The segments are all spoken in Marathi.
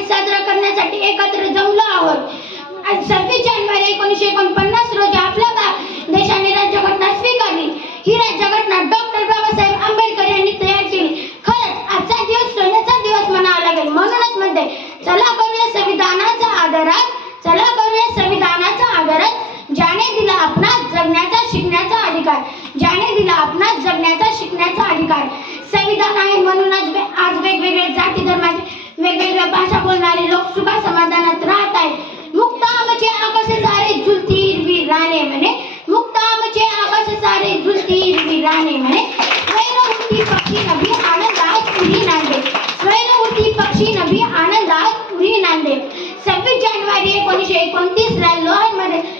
दिवाळी साजरा करण्यासाठी एकत्र जमलो आहोत. सव्वीस जानेवारी एकोणीसशे एकोणपन्नास रोजी आपल्या देशाने राज्यघटना स्वीकारली. ही राज्यघटना डॉक्टर बाबासाहेब आंबेडकर यांनी तयार केली. खरंच आजचा दिवस सोन्याचा दिवस म्हणावा लागेल. म्हणूनच म्हणते चला करूया संविधानाचा आदरात चला करूया संविधानाचा आदरात. ज्याने दिला आपणास जगण्याचा शिकण्याचा अधिकार. ज्याने दिला आपणास जगण्याचा शिकण्याचा अधिकार. संविधान आहे म्हणूनच आज वेगवेगळ्या जाती धर्माचे वेगवेगळ्या भाषा बोलणारे लोक सुखा समाधानात राहत आहेत मुक्त आमचे आकाश सारे झुलती हिरवी राणे म्हणे. मुक्त आमचे आकाश सारे झुलती हिरवी राणे म्हणे. स्वैरवृत्ती पक्षी नभी आनंदात उडी नांदे. स्वैरवृत्ती पक्षी नभी आनंदात उडी नांदे. सव्वीस जानेवारी एकोणीसशे एकोणतीस ला लोहारमध्ये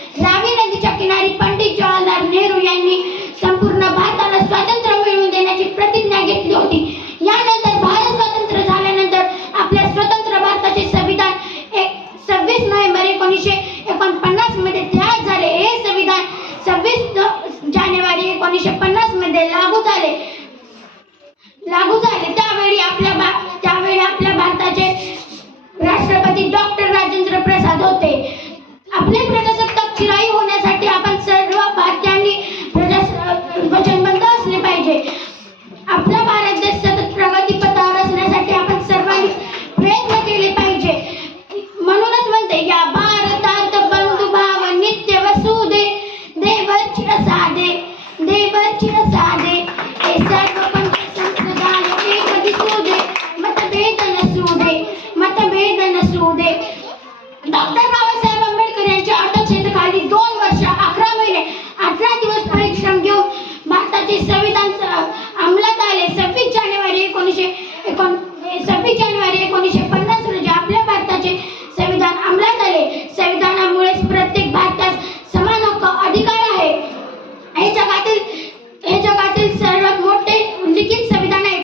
डॉक्टर राजेंद्र प्रसाद होते. आपले प्रकाश डॉक्टर बाबासाहेब आंबेडकर यांच्या खाली दोन वर्ष अकरा महिने अठरा दिवस परिश्रम घेऊन भारताचे संविधान स- अंमलात आले. सव्वीस जानेवारी एकोणीसशे एकोण सव्वीस जानेवारी एकोणीसशे पन्नास रोजी आपल्या भारताचे संविधान आमलात आले.